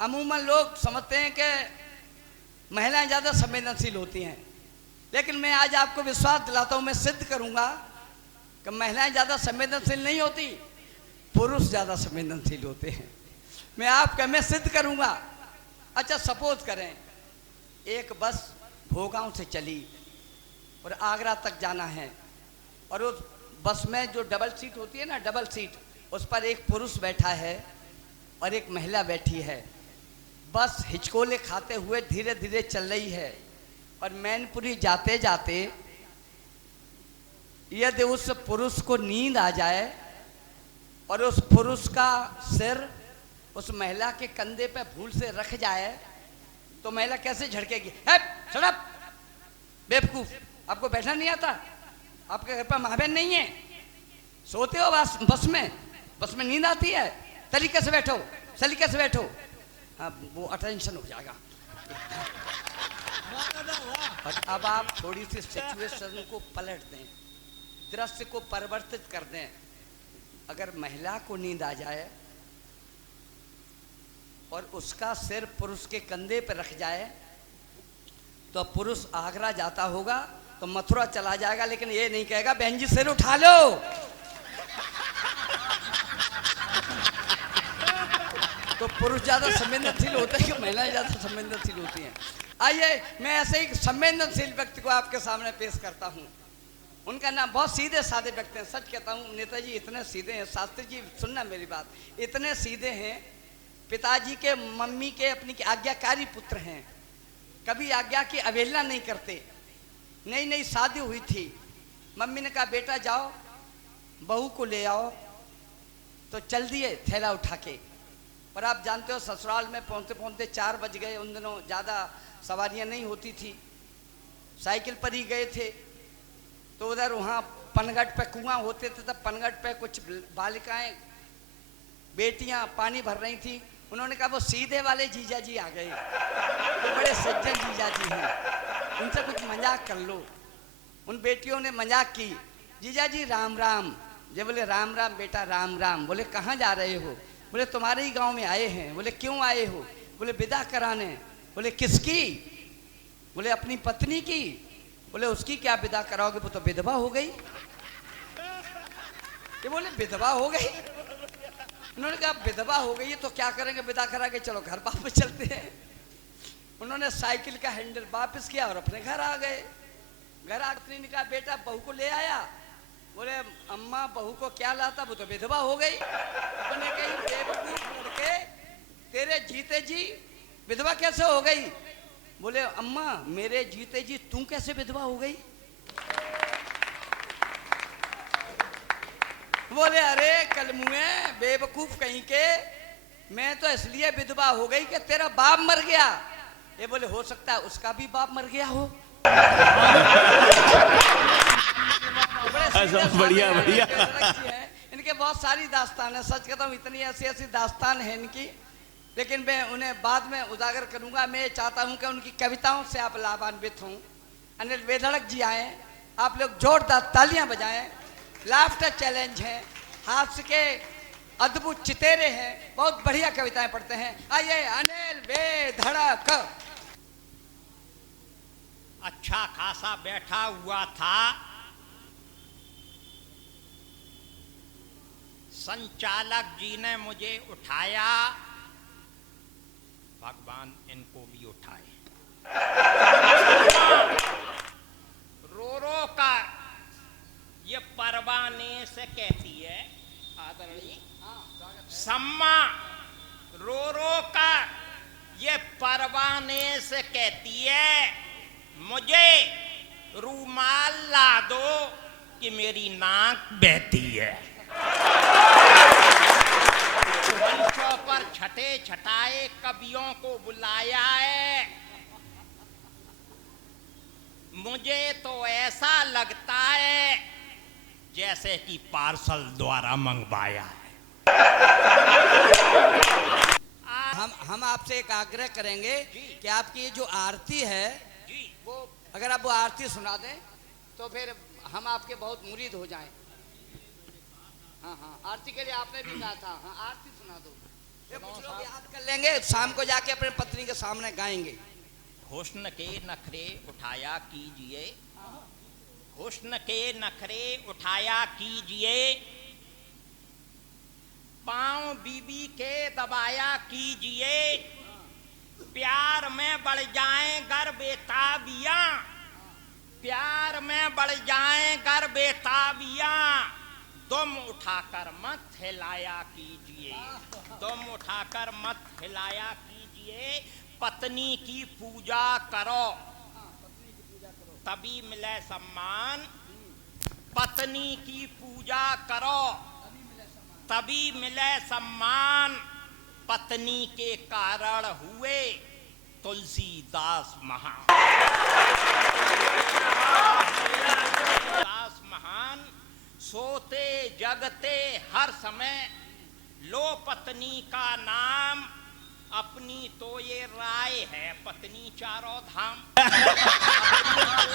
अमूमन लोग समझते हैं कि महिलाएं ज़्यादा संवेदनशील होती हैं, लेकिन मैं आज आपको विश्वास दिलाता हूं, मैं सिद्ध करूंगा कि महिलाएं ज़्यादा संवेदनशील नहीं होती, पुरुष ज़्यादा संवेदनशील होते हैं। मैं सिद्ध करूंगा। अच्छा, सपोज करें एक बस भोगांव से चली और आगरा तक जाना है, और उस बस में जो डबल सीट होती है ना, डबल सीट, उस पर एक पुरुष बैठा है और एक महिला बैठी है। बस हिचकोले खाते हुए धीरे धीरे चल रही है, और मैनपुरी जाते जाते यदि उस पुरुष को नींद आ जाए और उस पुरुष का सिर उस महिला के कंधे पे भूल से रख जाए, तो महिला कैसे झड़केगी? शट अप बेवकूफ, आपको बैठना नहीं आता? आपके घर पर माँ बहन नहीं है? सोते हो बस में नींद आती है? तरीके से बैठो, सलीके से बैठो। अब वो अटेंशन हो जाएगा। और अब आप थोड़ी सी सिचुएशन को पलट दें, दृश्य को परिवर्तित कर दें। अगर महिला को नींद आ जाए और उसका सिर पुरुष के कंधे पर रख जाए, तो पुरुष आगरा जाता होगा तो मथुरा चला जाएगा, लेकिन ये नहीं कहेगा बहन जी सिर उठा लो। तो पुरुष ज्यादा संवेदनशील होते हैं कि महिलाएं ज्यादा संवेदनशील होती हैं? आइए मैं ऐसे ही संवेदनशील व्यक्ति को आपके सामने पेश करता हूँ। उनका नाम, बहुत सीधे साधे व्यक्ति हैं, सच कहता हूँ नेताजी इतने सीधे हैं, शास्त्री जी सुनना मेरी बात, इतने सीधे हैं। पिताजी के मम्मी के अपनी आज्ञाकारी पुत्र हैं, कभी आज्ञा की अवहेलना नहीं करते। नई नई शादी हुई थी, मम्मी ने कहा बेटा जाओ बहू को ले आओ, तो चल दिए थैला उठा के। और आप जानते हो ससुराल में पहुंचते पहुंचते 4 बज गए। उन दिनों ज़्यादा सवारियां नहीं होती थी, साइकिल पर ही गए थे। तो उधर वहाँ पनघट पे कुआं होते थे, तब पनघट पे कुछ बालिकाएं बेटियां पानी भर रही थी। उन्होंने कहा वो सीधे वाले जीजा जी आ गए, तो बड़े सज्जन जीजा जी हैं, उनसे कुछ मजाक कर लो। उन बेटियों ने मजाक की, जीजा जी राम राम। जे बोले राम राम बेटा राम राम। बोले कहाँ जा रहे हो? बोले तुम्हारे ही गांव में आए हैं। बोले क्यों आए हो? बोले विदा कराने। बोले किसकी? बोले अपनी पत्नी की। बोले उसकी क्या विदा कराओगे, वो तो विधवा हो गई। ये बोले विधवा हो गई? उन्होंने कहा विधवा हो गई है तो क्या करेंगे, विदा करा के चलो घर वापस चलते हैं। उन्होंने साइकिल का हैंडल वापस किया और अपने घर आ गए। घर आकर ने कहा बेटा बहू को ले आया? बोले अम्मा बहू को क्या लाता, वो तो विधवा हो गई। उन्होंने कही बेवकूफ लड़के, तेरे जीते जी विधवा कैसे हो गई? बोले अम्मा मेरे जीते जी तू कैसे विधवा हो गई? बोले अरे कलमुए बेवकूफ कहीं के, मैं तो इसलिए विधवा हो गई कि तेरा बाप मर गया। ये बोले हो सकता है उसका भी बाप मर गया हो। बढ़िया बढ़िया। इनके बहुत सारी दास्तान है, सच कहता हूँ इतनी ऐसी ऐसी दास्तान है इनकी, लेकिन मैं उन्हें बाद में उजागर करूंगा। मैं चाहता हूं कि उनकी कविताओं से आप लाभान्वित हों। अनिल वेधड़क जी आए, आप लोग जोरदार तालियां बजाएं। लाफ्टर चैलेंज है, हास्य के अद्भुत चितेरे हैं, बहुत बढ़िया कविताएं पढ़ते हैं। आइए अनिल वेधड़क। अच्छा खासा बैठा हुआ था, संचालक जी ने मुझे उठाया, भगवान इनको भी उठाए। रो रो कर ये परवाने से कहती है आदरणीय सम्मा, रो रो कर ये परवाने से कहती है मुझे रूमाल ला दो कि मेरी नाक बहती है। मंचों पर छठे छटाए कवियों को बुलाया है, मुझे तो ऐसा लगता है जैसे कि पार्सल द्वारा मंगवाया है। हम आपसे एक आग्रह करेंगे कि आपकी ये जो आरती है जी, वो अगर आप वो आरती सुना दें तो फिर हम आपके बहुत मुरीद हो जाएं। हाँ हाँ, आरती के लिए आपने भी कहा था। हाँ आरती सुना दो। ये कुछ लोग याद कर लेंगे, शाम को जाके अपने पत्नी के सामने गाएंगे। हुस्न के नखरे उठाया कीजिए, हुस्न के नखरे उठाया कीजिए, पांव बीबी के दबाया कीजिए, प्यार में बढ़ जाएं गर बेताबियां, प्यार में बढ़ जाएं गर बेताबियां, दुम उठाकर मत हिलाया कीजिए, दुम उठाकर मत हिलाया कीजिए, पत्नी की पूजा करो तभी मिले सम्मान, पत्नी की पूजा करो तभी मिले सम्मान, पत्नी के कारण हुए तुलसीदास महान, दास महान, सोते जगते हर समय लो पत्नी का नाम, अपनी तो ये राय है पत्नी चारों धाम, तो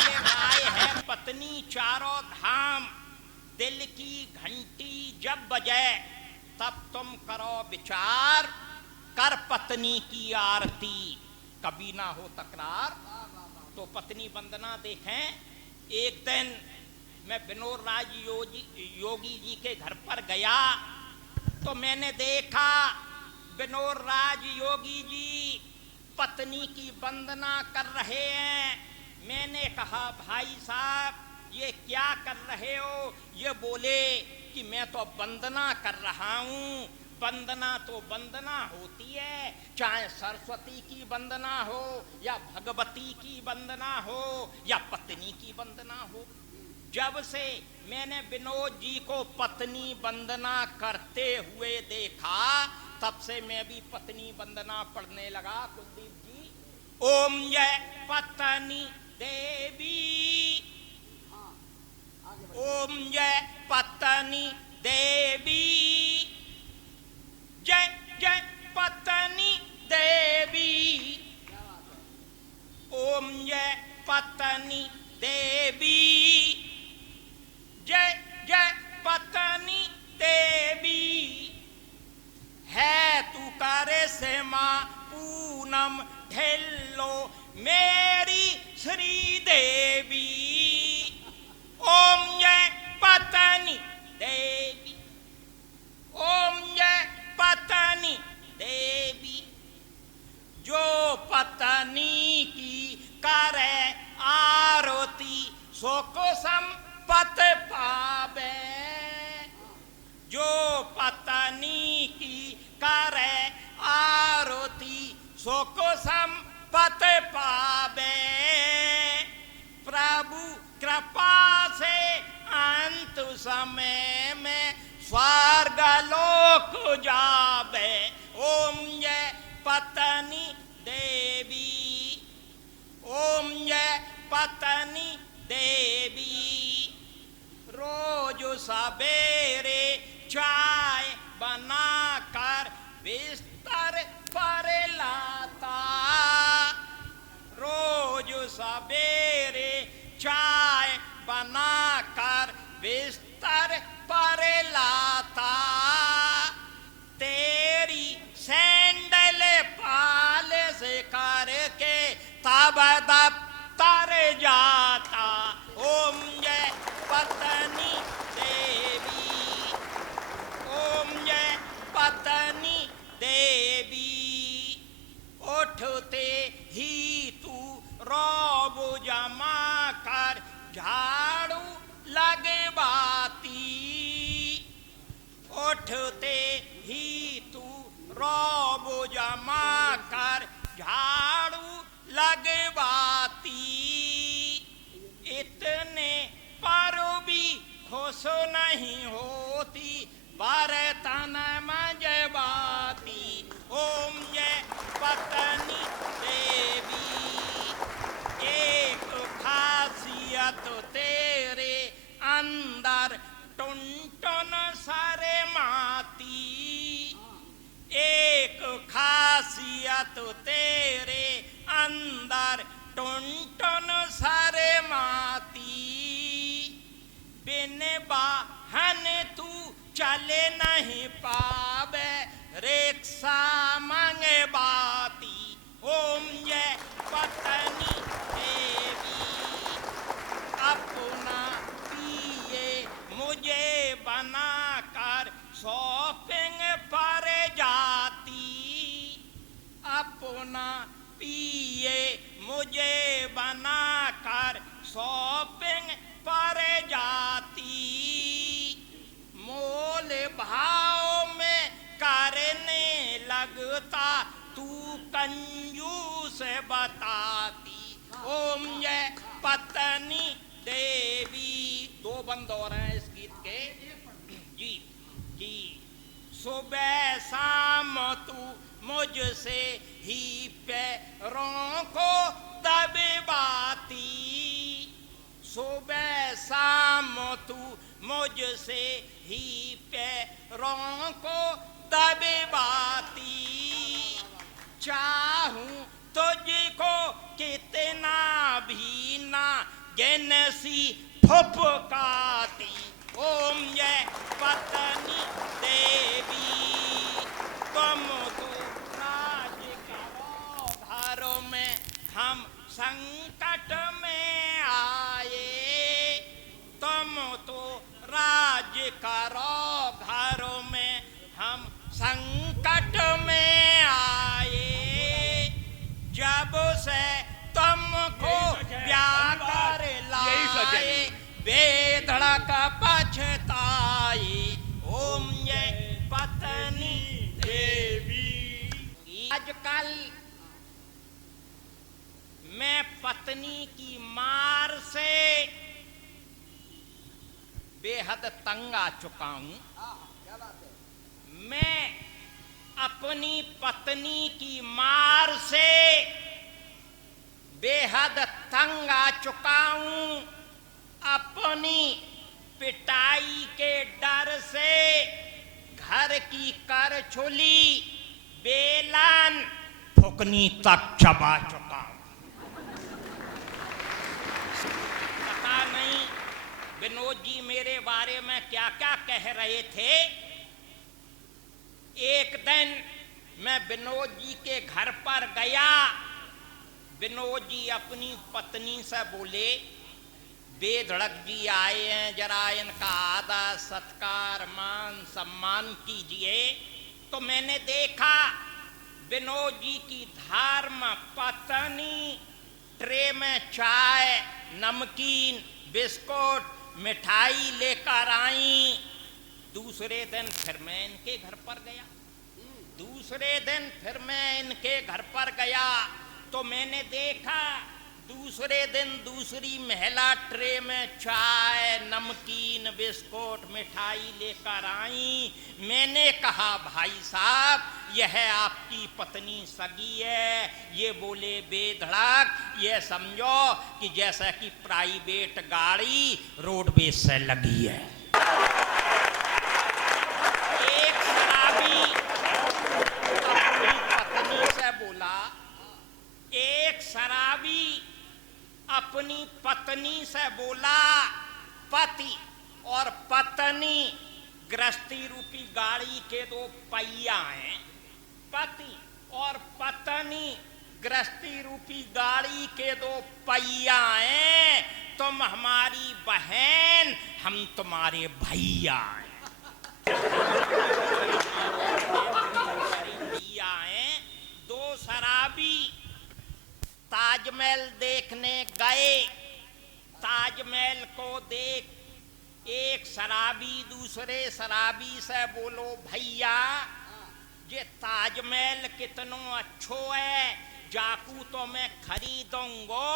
ये राय है पत्नी चारों धाम, दिल की घंटी जब बजे तब तुम करो विचार, कर पत्नी की आरती कभी ना हो तकरार। तो पत्नी वंदना देखें। एक दिन मैं विनोद राज योगी जी के घर पर गया तो मैंने देखा विनोद राज योगी जी पत्नी की वंदना कर रहे हैं। मैंने कहा भाई साहब ये क्या कर रहे हो? ये बोले कि मैं तो वंदना कर रहा हूँ। वंदना तो वंदना होती है, चाहे सरस्वती की वंदना हो या भगवती की वंदना हो या पत्नी की वंदना हो। जब से मैंने विनोद जी को पत्नी वंदना करते हुए देखा तब से मैं भी पत्नी वंदना पढ़ने लगा। कुलदीप जी, ओम जय पत्नी देवी, ओम जय पत्नी देवी, जय जय पत्नी देवी, ओम जय पत्नी देवी, जय जय पत्नी देवी, है तू करे से माँ पूनम ढेलो मेरी श्री देवी, ओम जय पत्नी देवी, ओम जय पत्नी देवी, जो पत्नी की करे आरती सो को संपत पावे, जो पत्नी की करे आरती सो को संपत पावे, प्रभु कृपा से अंत समय में स्वर्ग लोक जावे, ओम जय पत्नी देवी, ओम जय पत्नी देवी, रोज सवेरे चाय बनाकर बिस्तर पर लाता, रोज सवेरे चाय बनाकर बिस्तर पर लाता, तेरी सैंडल पालिश करके तब दफ्तर जाता, ओम जय पत्नी देवी, ओम जय पत्नी देवी, उठते ही तू रोब जमा कर झाड़ू लगवाती, उठते ही तू रोब जमा कर झाड़ू लगवाती, इतने पर भी खुश नहीं होती बर्तन मंजवाती, ओम जय पत्नी देवी, एक खासियत तेरे अंदर टुनटुन सरे माती, एक खासियत तेरे अंदर टुनटुन सरे माती, बिन वाहन तू चले नहीं पा न पिए मुझे बना कर शॉपिंग पर जाती, मोल भाव में करने लगता तू कंजूस बताती। ओम जय पत्नी देवी। दो बंद और हैं इस गीत के। जी जी। सुबह शाम तू मुझसे ही पैरों को दबाती, सुबह शाम तू मुझसे ही पैरों को दबाती, चाहूं तुझको कितना भी ना गिनसी फुफकाती। ओम जय पत्नी देवी। तुम तो राज करो घरों में हम संकट में आए, तुम तो राज करो घरों में हम संकट में आए, जब से तुमको ब्याह कर लाए बेधड़क पछताए। ओम जय पत्नी देवी। आजकल मैं पत्नी की मार से बेहद तंग आ चुका हूं। मैं अपनी पत्नी की मार से बेहद तंग आ चुका हूं। अपनी पिटाई के डर से घर की करछुली बेलन फुकनी तक चबा चुका हूं। पता नहीं विनोद जी मेरे बारे में क्या क्या कह रहे थे। एक दिन मैं विनोद जी के घर पर गया। विनोद जी अपनी पत्नी से बोले, बेधड़क जी आए हैं, जरा इनका आदर सत्कार मान सम्मान कीजिए। तो मैंने देखा विनोद जी की धर्म पत्नी ट्रे में चाय, नमकीन, बिस्कुट, मिठाई लेकर आई। दूसरे दिन फिर मैं इनके घर पर गया। दूसरे दिन फिर मैं इनके घर पर गया तो मैंने देखा दूसरे दिन दूसरी महिला ट्रे में चाय, नमकीन, बिस्कुट, मिठाई लेकर आई। मैंने कहा भाई साहब यह आपकी पत्नी सगी है। ये बोले बेधड़क ये समझो कि जैसा कि प्राइवेट गाड़ी रोडवेज से लगी है। एक शराबी अपनी पत्नी से बोला, एक शराबी अपनी पत्नी से बोला, पति और पत्नी गृहस्थी रूपी गाड़ी के दो पहिया हैं। पति और पत्नी गृहस्थी रूपी गाड़ी के दो पहिया हैं। तुम हमारी बहन, हम तुम्हारे भैया हैं। भैया हैं। दो शराबी ताजमहल देखने गए। ताजमहल को देख एक शराबी दूसरे शराबी से बोलो, भैया ये ताजमहल कितनो अच्छो है, जाकू तो मैं खरीदूंगो।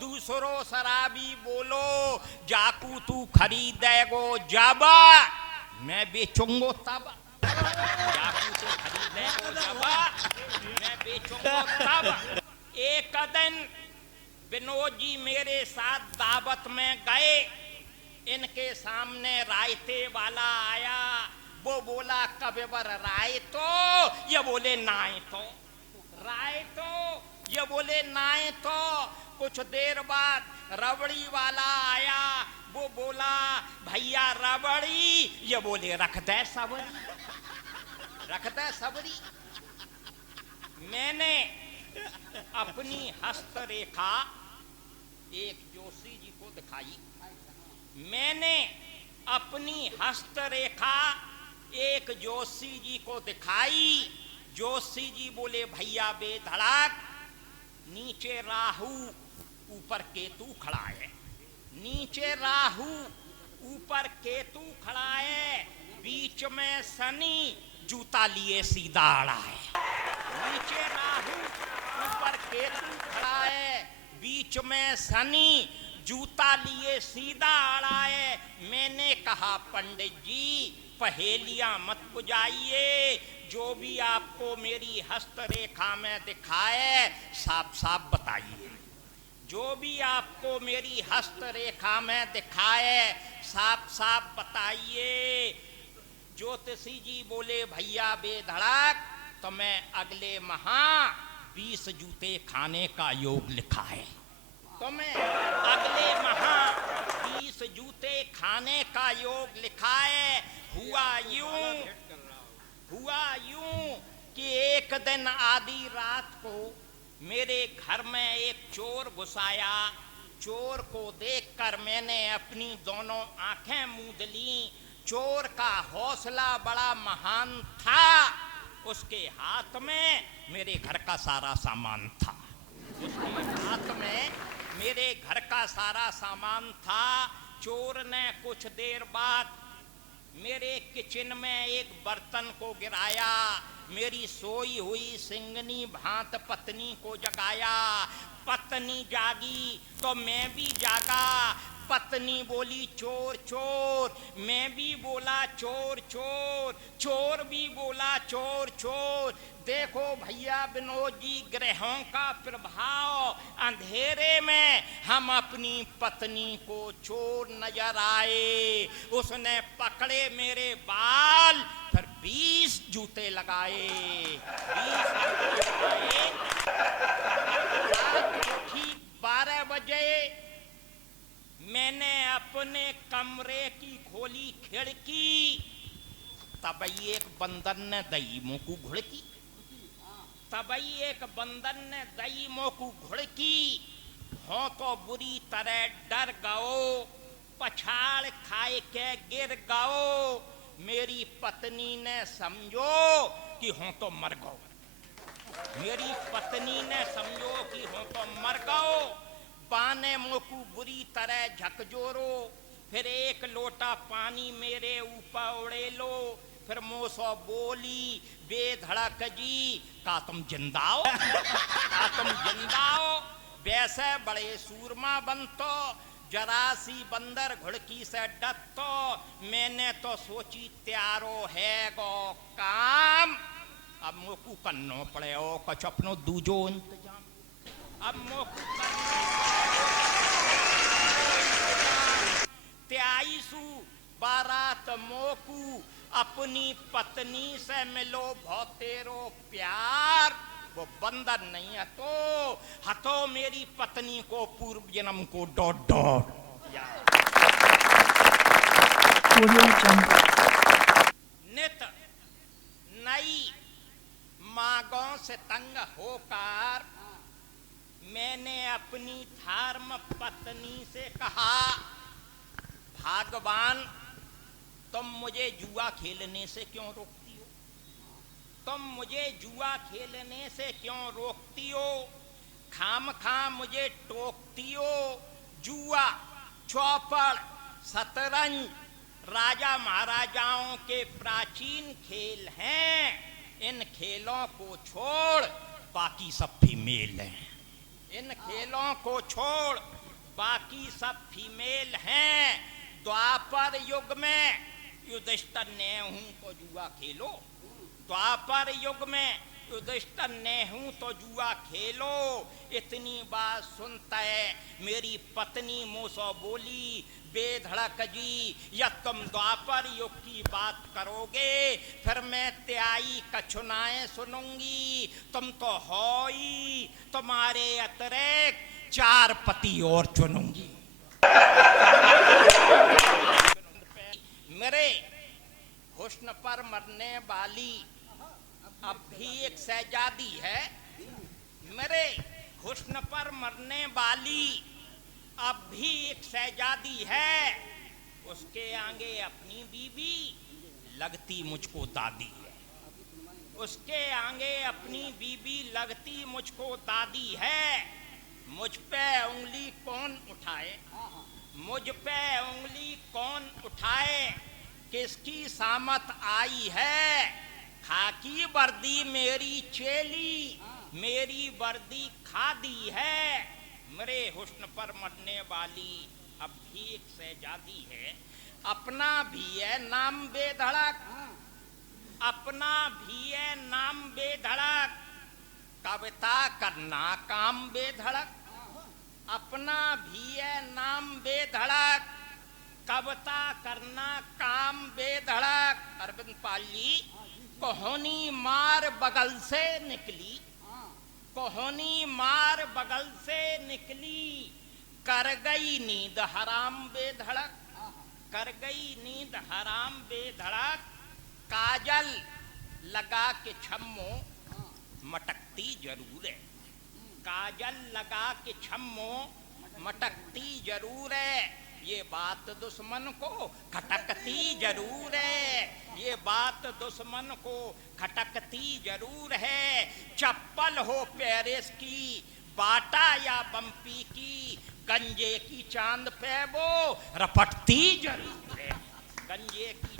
दूसरो शराबी बोलो, जाकू तू खरीदेगो जब, मैं बेचूंगो तब। जाकू तू खरीदेगो जब, मैं बेचूंगो तब। एक दिन विनोद जी मेरे साथ दावत में गए। इनके सामने रायते वाला आया। वो बोला कबेवर रायतो, ये बोले नाय तो। रायतो, ये बोले नाय तो। कुछ देर बाद रबड़ी वाला आया। वो बोला भैया रबड़ी, ये बोले रख दे सबरी, रख दे सबरी। मैंने अपनी हस्तरेखा एक जोशी जी को दिखाई। मैंने अपनी हस्तरेखा एक जोशी जी को दिखाई। जोशी जी बोले भैया बेधड़क, नीचे राहु ऊपर केतु खड़ा है, नीचे राहु ऊपर केतु खड़ा है, बीच में शनि जूता लिए सीधा अड़ा है। नीचे राहु ऊपर केतु खड़ा है, बीच में शनि जूता लिए सीधा अड़ा है। मैंने कहा पंडित जी पहेलियां मत बुझाइए, जो भी आपको मेरी हस्तरेखा में दिखाए साफ साफ बताइए। जो भी आपको मेरी हस्तरेखा में दिखाए साफ साफ बताइए। ज्योतिषी जी बोले भैया बेधड़क, तो मैं अगले माह 20 जूते खाने का योग लिखा है, तो मैं अगले माह 20 जूते खाने का योग लिखा है। हुआ यूं कि एक दिन आधी रात को मेरे घर में एक चोर घुस आया। चोर को देखकर मैंने अपनी दोनों आंखें मूंद ली। चोर का हौसला बड़ा महान था, उसके हाथ में मेरे घर का सारा सामान था, उसके हाथ में मेरे घर का सारा सामान था। चोर ने कुछ देर बाद मेरे किचन में एक बर्तन को गिराया, मेरी सोई हुई सिंगनी भांत पत्नी को जगाया। पत्नी जागी तो मैं भी जागा। पत्नी बोली चोर चोर, मैं भी बोला चोर चोर, चोर भी बोला चोर चोर। देखो भैया विनोद जी, ग्रहों का प्रभाव, अंधेरे में हम अपनी पत्नी को चोर नजर आए। उसने पकड़े मेरे बाल, फिर 20 जूते लगाए। 20 जूते लगाए। ठीक 12 बजे मैंने अपने कमरे की खोली खिड़की, तभी एक बंदर ने दही मुंह को घुड़की। तभी एक बंदर ने दही मुंह को घुड़की। हो तो बुरी तरह डर गओ, पछाड़ खाए के गिर गओ। मेरी पत्नी ने समझो कि हो तो मर गओ। मेरी पत्नी ने समझो कि हो तो मर गओ। बाने मोकू बुरी तरह झकझोरो, फिर एक लोटा पानी मेरे ऊपर उड़े लो। फिर मोसो बोली बेधड़क जी, का तुम जिंदाओ? का तुम जिंदाओ? वैसे बड़े सूरमा बनतो, जरा सी बंदर घुड़की से डरतो। मैंने तो सोची त्यारो है गो काम, अब मोकू करनो पड़े ओ कुछ अपनो दूजो इंतजाम। अब मोकू त्याईसु बारात मोकू अपनी पत्नी से मिलो भौतेरो प्यार। वो बंदर नहीं है तो हतो मेरी पत्नी को पूर्व जन्म को डॉट डॉट। नित नई मांगों से तंग होकर मैंने अपनी धर्म पत्नी से कहा, भगवान तुम मुझे जुआ खेलने से क्यों रोकती हो? तुम मुझे जुआ खेलने से क्यों रोकती हो? खामखा मुझे टोकती हो। जुआ, चौपड़, शतरंज राजा महाराजाओं के प्राचीन खेल हैं। इन खेलों को छोड़ बाकी सब फीमेल हैं। इन खेलों को छोड़ बाकी सब फीमेल हैं। द्वापर युग में युधिष्ठिर ने हूं तो जुआ खेलो। द्वापर युग में युधिष्ठिर ने हूं तो जुआ खेलो। इतनी बात सुनता है मेरी पत्नी मुझसे बोली, बेधड़क जी या तुम द्वापर युग की बात करोगे फिर मैं त्याई कछुनाएं सुनूंगी। तुम तो हो ही, तुम्हारे अतिरिक्त 4 पति और चुनूंगी। मेरे हुस्न पर मरने वाली अब भी एक शहजादी है। मेरे हुस्न पर मरने वाली अब भी एक शहजादी है। उसके आगे अपनी बीवी लगती मुझको दादी है। उसके आगे अपनी बीबी लगती मुझको दादी है। मुझ पे उंगली कौन उठाए, मुझ पे उंगली कौन उठाए, किसकी सामत आई है। खाकी वर्दी मेरी चेली, मेरी वर्दी खादी है। मेरे हुस्न पर मरने वाली अब भीख से जाती है। अपना भी है नाम बेधड़क, अपना भी है नाम बेधड़क, कविता करना काम बेधड़क। अपना भी है नाम बेधड़क, कविता करना काम बेधड़क। अरविंद पाल जी, कोहनी मार बगल से निकली, कोहनी मार बगल से निकली, कर गई नींद हराम बेधड़क, कर गई नींद हराम बेधड़क। काजल लगा के छम्मो मटकती जरूर है, काजल लगा के छम्मो मटकती जरूर है। ये बात दुश्मन को खटकती जरूर है, ये बात दुश्मन को खटकती जरूर है। चप्पल हो पेरिस की, बाटा या बम्पी की, गंजे की चांद पे वो रपटती जरूर है, गंजे की